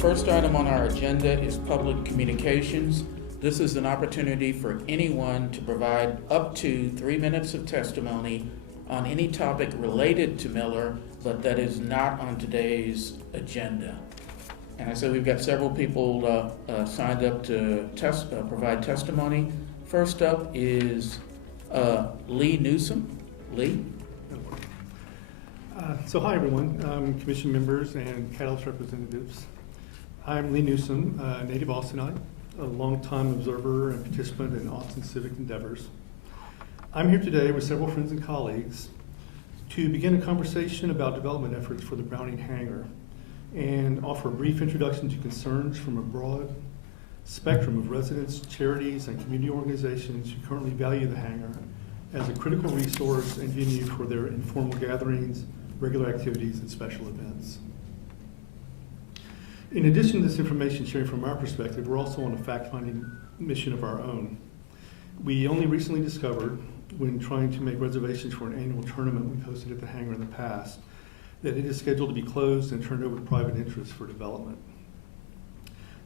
first item on our agenda is public communications. This is an opportunity for anyone to provide up to 3 minutes of testimony on any topic related to Miller, but that is not on today's agenda. And I said we've got several people signed up to provide testimony. First up is Leigh Newsom. Leigh? So hi everyone, commission members and Catalyst representatives. I'm Leigh Newsom, a native Austinite, a longtime observer and participant in Austin civic endeavors. I'm here today with several friends and colleagues to begin a conversation about development efforts for the Browning Hangar and offer a brief introduction to concerns from a broad spectrum of residents, charities, and community organizations who currently value the hangar as a critical resource and venue for their informal gatherings, regular activities, and special events. In addition to this information sharing from our perspective, we're also on a fact-finding mission of our own. We only recently discovered, when trying to make reservations for an annual tournament we've hosted at the hangar in the past, that it is scheduled to be closed and turned over to private interests for development.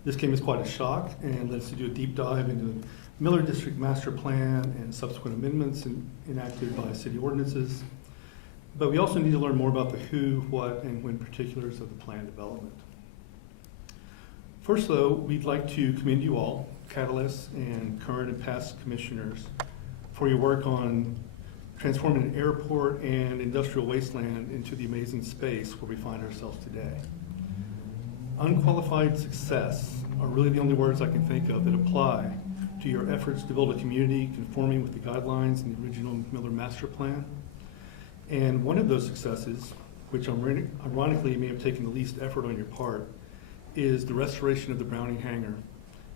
This came as quite a shock and led us to do a deep dive into the Miller District Master Plan and subsequent amendments enacted by city ordinances. But we also need to learn more about the who, what, and when particulars of the plan development. First, though, we'd like to commend you all, Catalyst and current and past commissioners, for your work on transforming an airport and industrial wasteland into the amazing space where we find ourselves today. Unqualified success are really the only words I can think of that apply to your efforts to build a community conforming with the guidelines in the original Miller Master Plan. And one of those successes, which ironically may have taken the least effort on your part, is the restoration of the Browning Hangar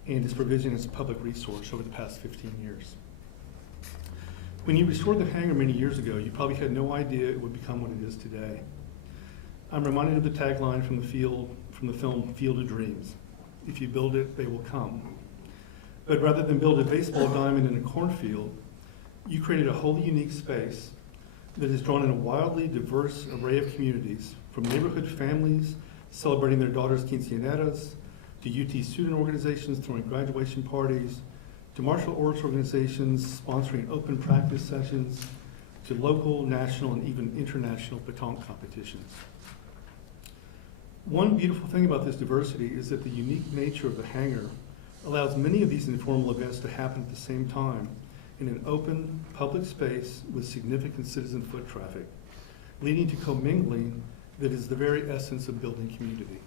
and its provision as a public resource over the past 15 years. When you restored the hangar many years ago, you probably had no idea it would become what it is today. I'm reminded of the tagline from the film Field of Dreams. If you build it, they will come. But rather than build a baseball diamond in a cornfield, you created a wholly unique space that has drawn in a wildly diverse array of communities, from neighborhood families celebrating their daughters' quinceañeras, to UT student organizations throwing graduation parties, to martial arts organizations sponsoring open practice sessions, to local, national, and even international pétanque competitions. One beautiful thing about this diversity is that the unique nature of the hangar allows many of these informal events to happen at the same time in an open, public space with significant citizen foot traffic, leading to commingling that is the very essence of building community.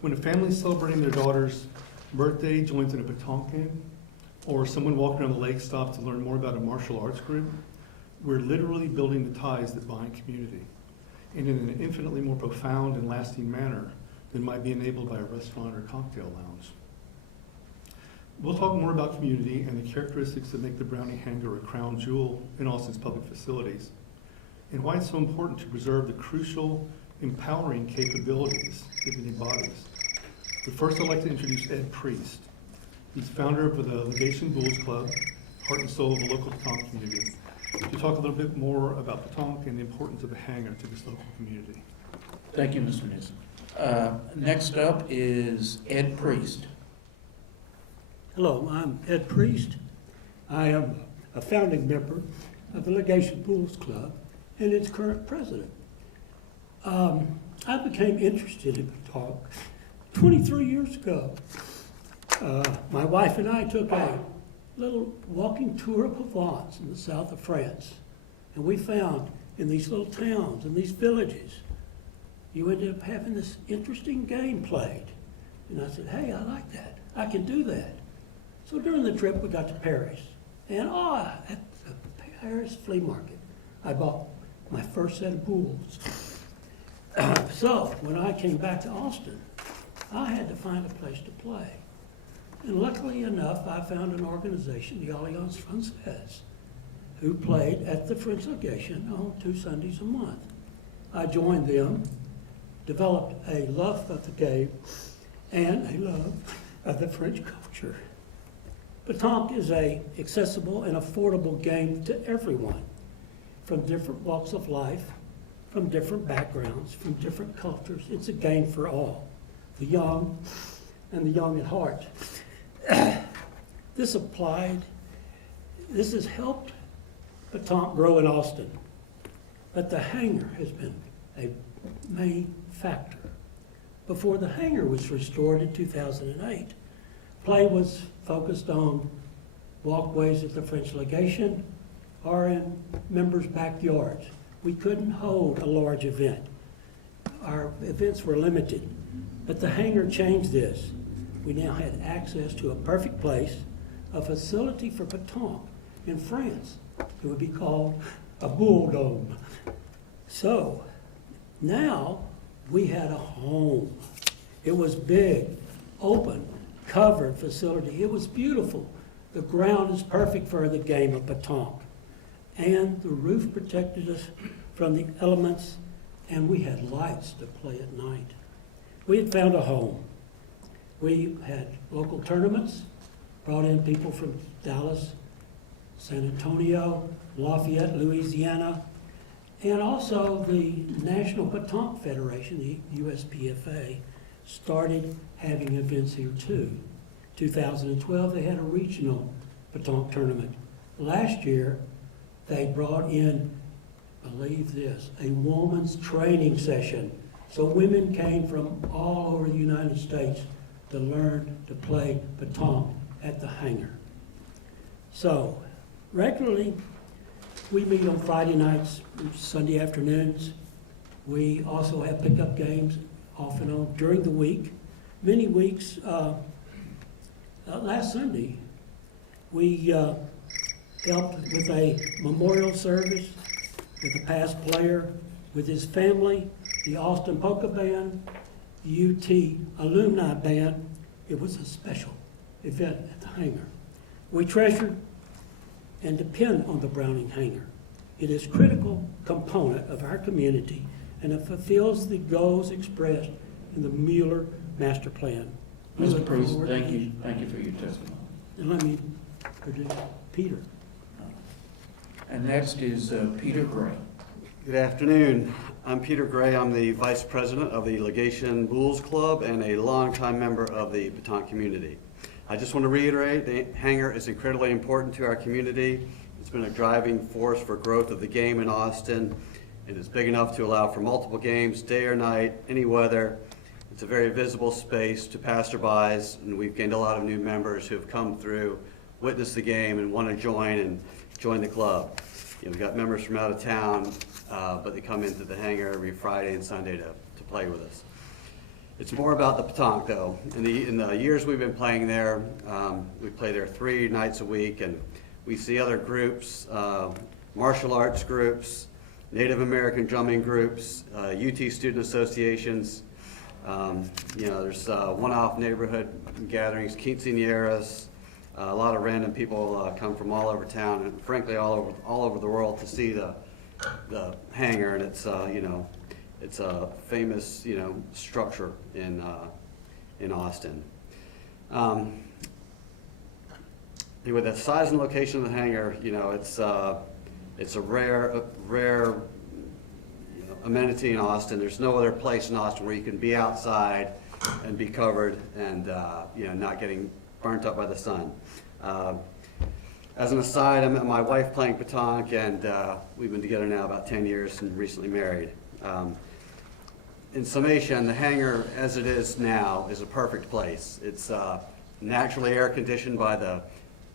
When a family is celebrating their daughter's birthday joins in a pétanque game, or someone walking around the lake stops to learn more about a martial arts group, we're literally building the ties that bind community, and in an infinitely more profound and lasting manner than might be enabled by a restaurant or cocktail lounge. We'll talk more about community and the characteristics that make the Browning Hangar a crown jewel in Austin's public facilities, and why it's so important to preserve the crucial, empowering capabilities that it embodies. But first, I'd like to introduce Ed Priest. He's founder of the Legation Bulls Club, heart and soul of the local pétanque community, to talk a little bit more about pétanque and the importance of the hangar to this local community. Thank you, Mr. Newsom. Next up is Ed Priest. Hello, I'm Ed Priest. I am a founding member of the Legation Bulls Club and its current president. I became interested in pétanque 23 years ago. My wife and I took a little walking tour of Provence in the south of France, and we found in these little towns and these villages, you ended up having this interesting game played. And I said, hey, I like that. I can do that. So during the trip, we got to Paris. And at the Paris flea market, I bought my first set of bulls. So when I came back to Austin, I had to find a place to play. And luckily enough, I found an organization, the Alliance Française, who played at the French Legation on 2 Sundays a month. I joined them, developed a love of the game and a love of the French culture. Pétanque is an accessible and affordable game to everyone from different walks of life, from different backgrounds, from different cultures. It's a game for all. the young and the young at heart. This has helped Petanque grow in Austin, but the hangar has been a main factor. Before the hangar was restored in 2008, play was focused on walkways at the French legation or in members' backyards. We couldn't hold a large event. Our events were limited, but the hangar changed this. We now had access to a perfect place, a facility for petanque. In France, it would be called a bull dome. So now we had a home. It was big, open, covered facility. It was beautiful. The ground is perfect for the game of petanque. And the roof protected us from the elements, and we had lights to play at night. We had found a home. We had local tournaments, brought in people from Dallas, San Antonio, Lafayette, Louisiana, and also the National Petanque Federation, the USPFA, started having events here too. 2012, they had a regional petanque tournament. Last year, they brought in, believe this, a woman's training session. So women came from all over the United States to learn to play petanque at the hangar. So regularly, we meet on Friday nights, Sunday afternoons. We also have pickup games off and on during the week. Many weeks, last Sunday, we helped with a memorial service with a past player, with his family, the Austin Polka Band, the UT Alumni Band. It was a special event at the hangar. We treasure and depend on the Browning Hangar. It is a critical component of our community, and it fulfills the goals expressed in the Mueller Master Plan. Mr. Priest, thank you for your testimony. And let me introduce Peter. And next is Peter Gray. Good afternoon. I'm Peter Gray. I'm the Vice President of the Legation Bulls Club and a longtime member of the Petanque community. I just want to reiterate, the hangar is incredibly important to our community. It's been a driving force for growth of the game in Austin. It is big enough to allow for multiple games, day or night, any weather. It's a very visible space to passerbys, and we've gained a lot of new members who have come through, witnessed the game, and want to join the club. We've got members from out of town, but they come into the hangar every Friday and Sunday to play with us. It's more about the petanque, though. In the years we've been playing there, we play there 3 nights a week, and we see other groups, martial arts groups, Native American drumming groups, UT student associations. There's one-off neighborhood gatherings, quinceañeras. A lot of random people come from all over town, and frankly, all over the world to see the hangar, and it's it's a famous structure in Austin. With the size and location of the hangar, it's a rare amenity in Austin. There's no other place in Austin where you can be outside and be covered and not getting burnt up by the sun. As an aside, I met my wife playing petanque, and we've been together now about 10 years and recently married. In summation, the hangar as it is now is a perfect place. It's naturally air conditioned by the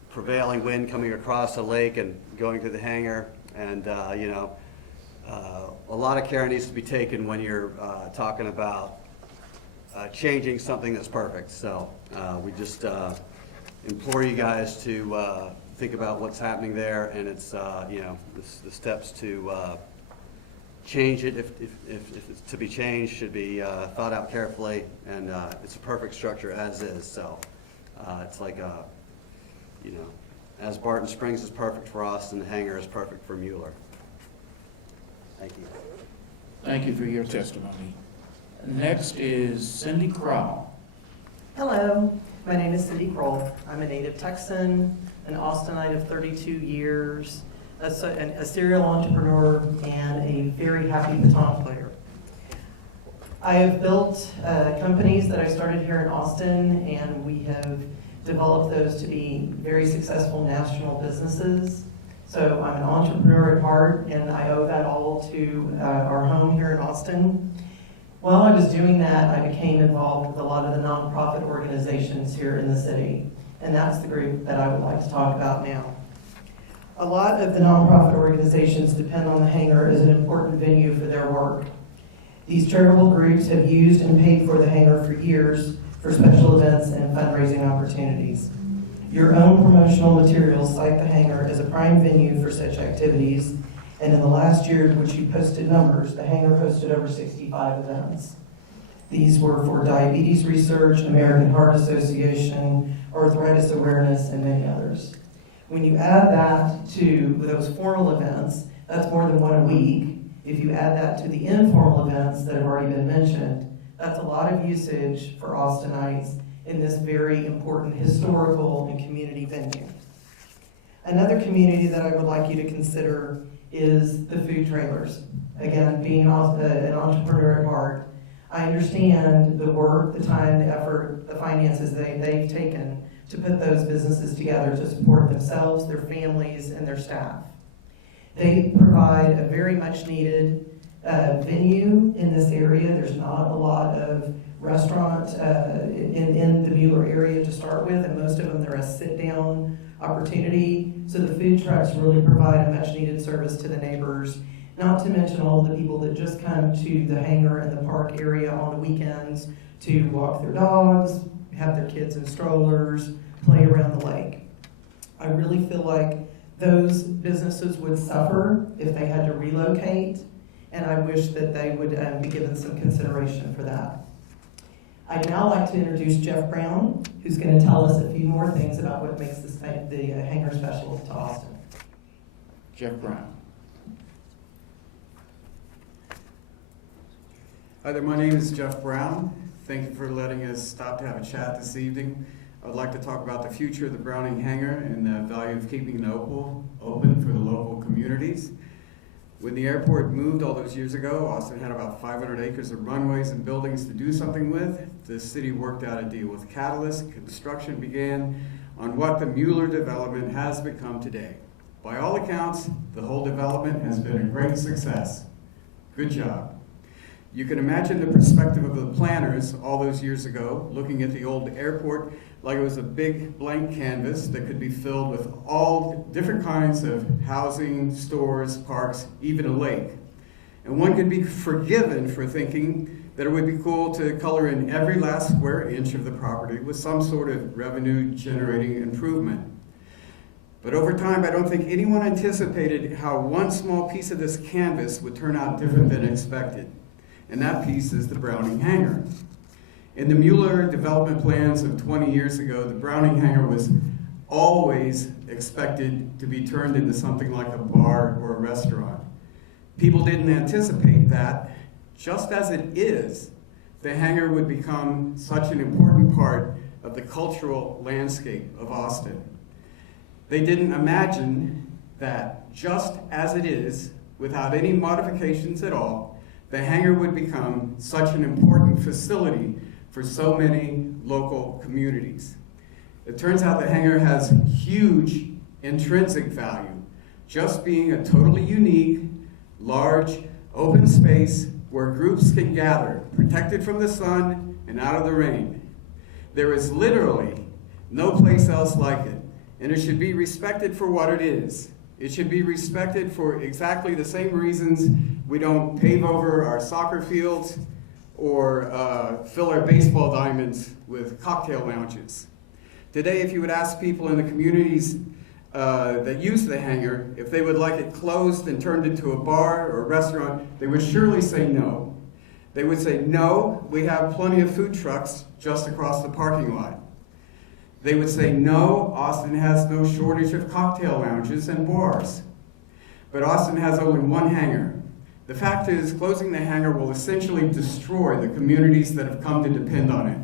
prevailing wind coming across the lake and going to the hangar, and a lot of care needs to be taken when you're talking about changing something that's perfect. So we just implore you guys to think about what's happening there, and it's the steps to change it, if it's to be changed, should be thought out carefully, and it's a perfect structure as is. So it's like as Barton Springs is perfect for Austin, the hangar is perfect for Mueller. Thank you. Thank you for your testimony. Next is Cindy Crowell. Hello, my name is Cindy Crowell. I'm a native Texan, an Austinite of 32 years, a serial entrepreneur, and a very happy petanque player. I have built companies that I started here in Austin, and we have developed those to be very successful national businesses. So I'm an entrepreneur at heart, and I owe that all to our home here in Austin. While I was doing that, I became involved with a lot of the nonprofit organizations here in the city, and that's the group that I would like to talk about now. A lot of the nonprofit organizations depend on the hangar as an important venue for their work. These charitable groups have used and paid for the hangar for years for special events and fundraising opportunities. Your own promotional materials cite the hangar as a prime venue for such activities, and in the last year in which you posted numbers, the hangar hosted over 65 events. These were for diabetes research, American Heart Association, arthritis awareness, and many others. When you add that to those formal events, that's more than one a week. If you add that to the informal events that have already been mentioned, that's a lot of usage for Austinites in this very important historical and community venue. Another community that I would like you to consider is the food trailers. Again, being an entrepreneur at heart, I understand the work, the time, the effort, the finances they've taken to put those businesses together to support themselves, their families, and their staff. They provide a very much needed venue in this area. There's not a lot of restaurant in the Mueller area to start with, and most of them, they're a sit-down opportunity. So the food trucks really provide a much needed service to the neighbors, not to mention all the people that just come to the hangar and the park area on the weekends to walk their dogs, have their kids in strollers, play around the lake. I really feel like those businesses would suffer if they had to relocate, and I wish that they would be given some consideration for that. I'd now like to introduce Jeff Brown, who's going to tell us a few more things about what makes the hangar special to Austin. Jeff Brown. Hi there, my name is Jeff Brown. Thank you for letting us stop to have a chat this evening. I would like to talk about the future of the Browning Hangar and the value of keeping it open for the local communities. When the airport moved all those years ago, Austin had about 500 acres of runways and buildings to do something with. The city worked out a deal with Catalyst. Construction began on what the Mueller development has become today. By all accounts, the whole development has been a great success. Good job. You can imagine the perspective of the planners all those years ago, looking at the old airport like it was a big blank canvas that could be filled with all different kinds of housing, stores, parks, even a lake. And one could be forgiven for thinking that it would be cool to color in every last square inch of the property with some sort of revenue-generating improvement. But over time, I don't think anyone anticipated how one small piece of this canvas would turn out different than expected. And that piece is the Browning Hangar. In the Mueller development plans of 20 years ago, the Browning Hangar was always expected to be turned into something like a bar or a restaurant. People didn't anticipate that, just as it is, the hangar would become such an important part of the cultural landscape of Austin. They didn't imagine that, just as it is, without any modifications at all, the hangar would become such an important facility for so many local communities. It turns out the hangar has huge intrinsic value, just being a totally unique, large, open space where groups can gather, protected from the sun and out of the rain. There is literally no place else like it, and it should be respected for what it is. It should be respected for exactly the same reasons we don't pave over our soccer fields or fill our baseball diamonds with cocktail lounges. Today, if you would ask people in the communities that use the hangar if they would like it closed and turned into a bar or a restaurant, they would surely say no. They would say, no, we have plenty of food trucks just across the parking lot. They would say, no, Austin has no shortage of cocktail lounges and bars. But Austin has only one hangar. The fact is, closing the hangar will essentially destroy the communities that have come to depend on it.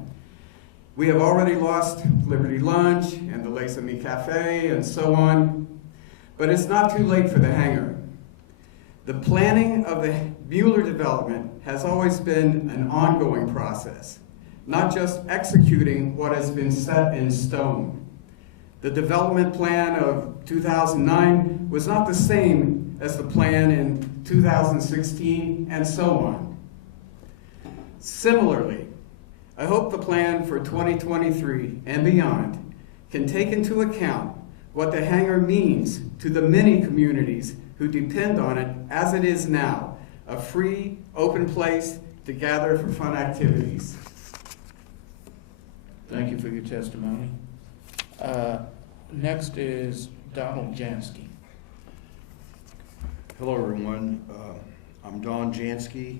We have already lost Liberty Lunch and the Leigh Cafe and so on, but it's not too late for the hangar. The planning of the Mueller development has always been an ongoing process, not just executing what has been set in stone. The development plan of 2009 was not the same as the plan in 2016, and so on. Similarly, I hope the plan for 2023 and beyond can take into account what the hangar means to the many communities who depend on it as it is now, a free, open place to gather for fun activities. Thank you for your testimony. Next is Donald Jansky. Hello, everyone. I'm Don Jansky,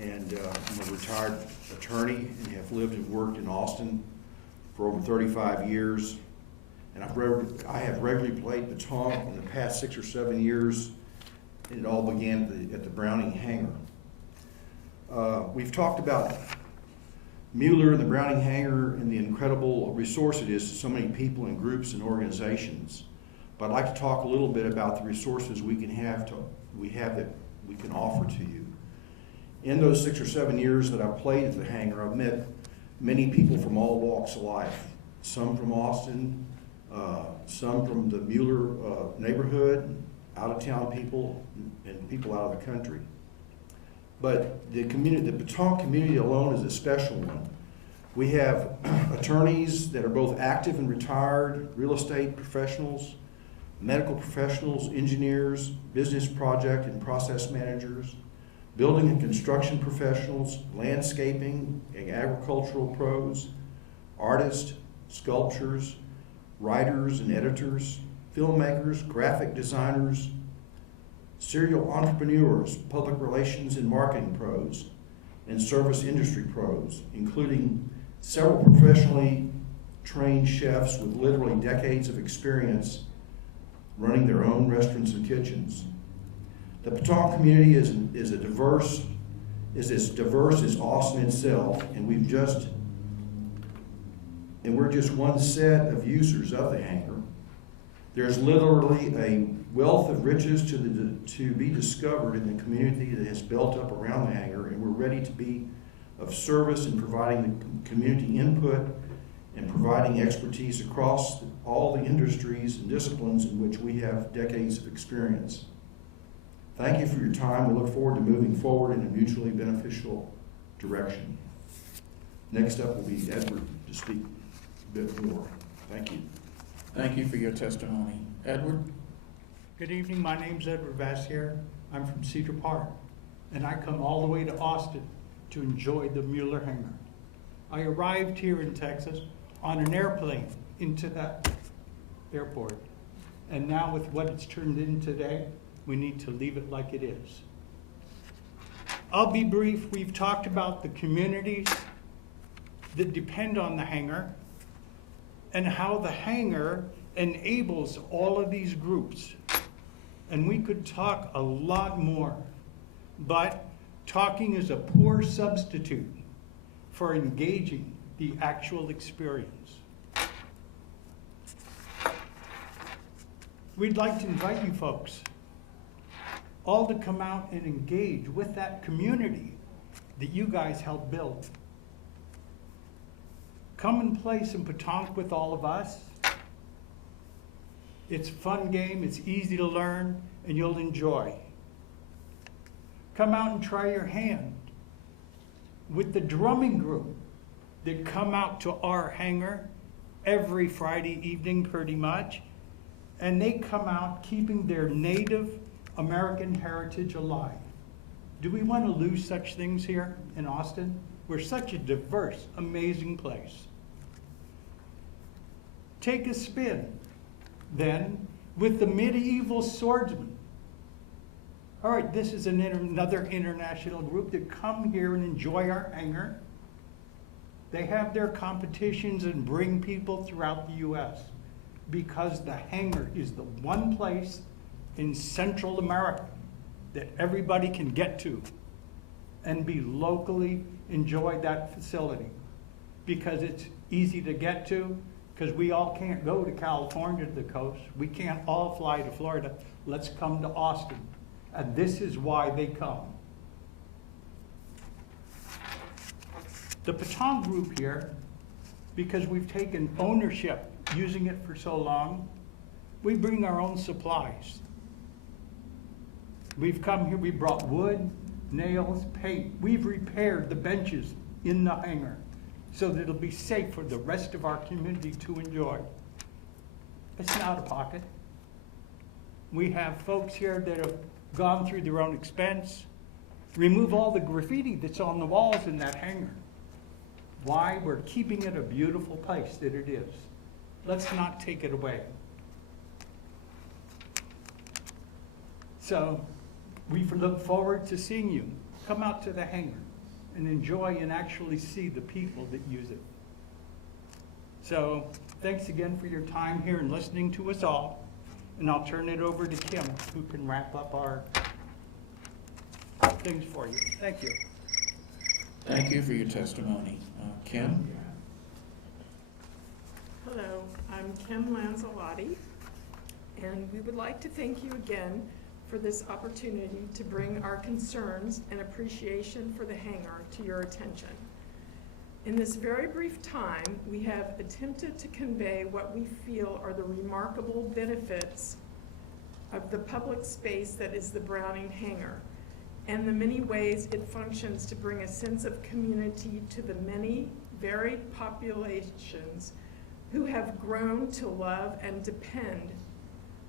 and I'm a retired attorney and have lived and worked in Austin for over 35 years. And I have regularly played baton in the past 6 or 7 years, and it all began at the Browning Hangar. We've talked about Mueller and the Browning Hangar and the incredible resource it is to so many people and groups and organizations. But I'd like to talk a little bit about the resources we have that we can offer to you. In those 6 or 7 years that I've played at the hangar, I've met many people from all walks of life. Some from Austin, some from the Mueller neighborhood, out-of-town people, and people out of the country. But the baton community alone is a special one. We have attorneys that are both active and retired, real estate professionals, medical professionals, engineers, business project and process managers, building and construction professionals, landscaping and agricultural pros, artists, sculptors, writers and editors, filmmakers, graphic designers, serial entrepreneurs, public relations and marketing pros, and service industry pros, including several professionally trained chefs with literally decades of experience running their own restaurants and kitchens. The baton community is as diverse as Austin itself, and we're just one set of users of the hangar. There's literally a wealth of riches to be discovered in the community that has built up around the hangar, and we're ready to be of service in providing the community input and providing expertise across all the industries and disciplines in which we have decades of experience. Thank you for your time. We look forward to moving forward in a mutually beneficial direction. Next up will be Edward to speak a bit more. Thank you. Thank you for your testimony. Edward? Good evening, my name's Edward Vaissiere. I'm from Cedar Park, and I come all the way to Austin to enjoy the Mueller Hangar. I arrived here in Texas on an airplane into that airport, and now with what it's turned into today, we need to leave it like it is. I'll be brief. We've talked about the communities that depend on the hangar and how the hangar enables all of these groups. And we could talk a lot more, but talking is a poor substitute for engaging the actual experience. We'd like to invite you folks all to come out and engage with that community that you guys helped build. Come and play some petanque with all of us. It's a fun game, it's easy to learn, and you'll enjoy. Come out and try your hand with the drumming group that come out to our hangar every Friday evening pretty much, and they come out keeping their Native American heritage alive. Do we want to lose such things here in Austin? We're such a diverse, amazing place. Take a spin, then, with the medieval swordsman. All right, this is another international group that come here and enjoy our hangar. They have their competitions and bring people throughout the U.S. because the hangar is the one place in Central America that everybody can get to and be locally enjoy that facility because it's easy to get to, because we all can't go to California to the coast. We can't all fly to Florida. Let's come to Austin and this is why they come. The Baton Group here, because we've taken ownership using it for so long, we bring our own supplies. We've come here, we brought wood, nails, paint. We've repaired the benches in the hangar so that it'll be safe for the rest of our community to enjoy. It's not out of pocket. We have folks here that have gone through their own expense, remove all the graffiti that's on the walls in that hangar. Why? We're keeping it a beautiful place that it is. Let's not take it away. So we look forward to seeing you. Come out to the hangar and enjoy and actually see the people that use it. So thanks again for your time here and listening to us all. And I'll turn it over to Kim, who can wrap up our things for you. Thank you. Thank you for your testimony. Kim? Hello, I'm Kim Lanzillotti, and we would like to thank you again for this opportunity to bring our concerns and appreciation for the hangar to your attention. In this very brief time, we have attempted to convey what we feel are the remarkable benefits of the public space that is the Browning Hangar, and the many ways it functions to bring a sense of community to the many varied populations who have grown to love and depend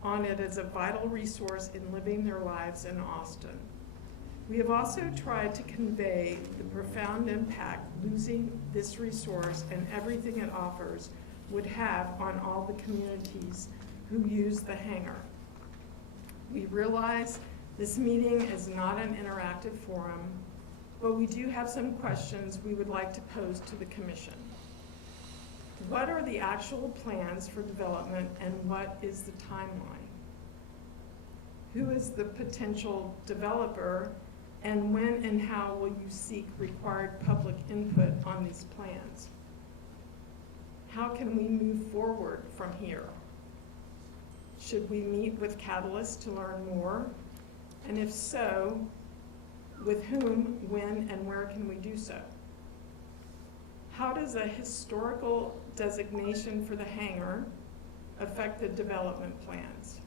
on it as a vital resource in living their lives in Austin. We have also tried to convey the profound impact losing this resource and everything it offers would have on all the communities who use the hangar. We realize this meeting is not an interactive forum, but we do have some questions we would like to pose to the commission. What are the actual plans for development and what is the timeline? Who is the potential developer and when and how will you seek required public input on these plans? How can we move forward from here? Should we meet with Catalyst to learn more? And if so, with whom, when, and where can we do so? How does a historical designation for the hangar affect the development plans?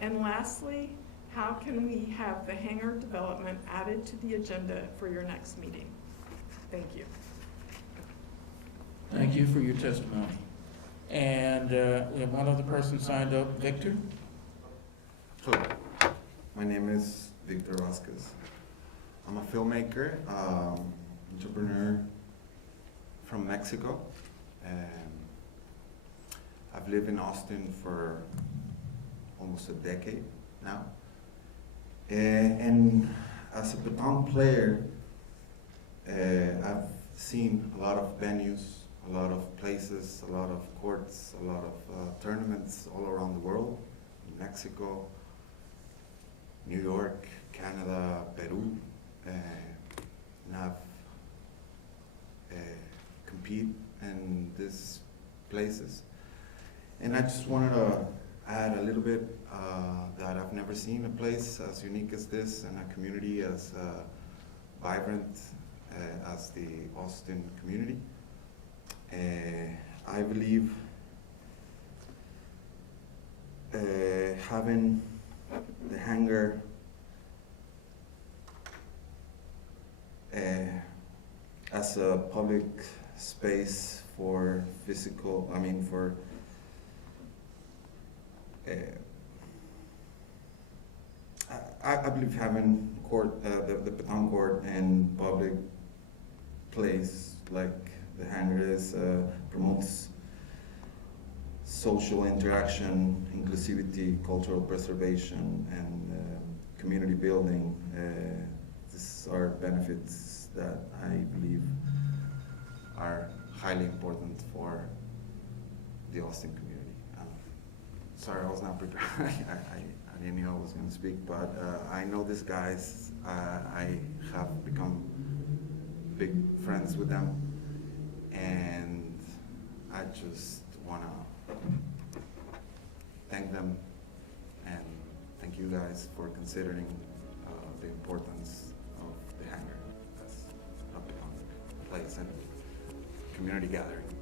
And lastly, how can we have the hangar development added to the agenda for your next meeting? Thank you. Thank you for your testimony. And we have one other person signed up, Victor? Hello, my name is Victor Vasquez. I'm a filmmaker, entrepreneur from Mexico. I've lived in Austin for almost a decade now. And as a baton player, I've seen a lot of venues, a lot of places, a lot of courts, a lot of tournaments all around the world, in Mexico, New York, Canada, Peru, and I've compete in these places. And I just wanted to add a little bit that I've never seen a place as unique as this and a community as vibrant as the Austin community. I believe having the hangar as a public space for physical, for I believe having court, the baton court and public place like the hangar is promotes social interaction, inclusivity, cultural preservation, and community building. These are benefits that I believe are highly important for the Austin community. Sorry, I was not prepared. I didn't know I was going to speak, but I know these guys. I have become big friends with them, and I just want to thank them and thank you guys for considering the importance of the hangar as a place and community gathering.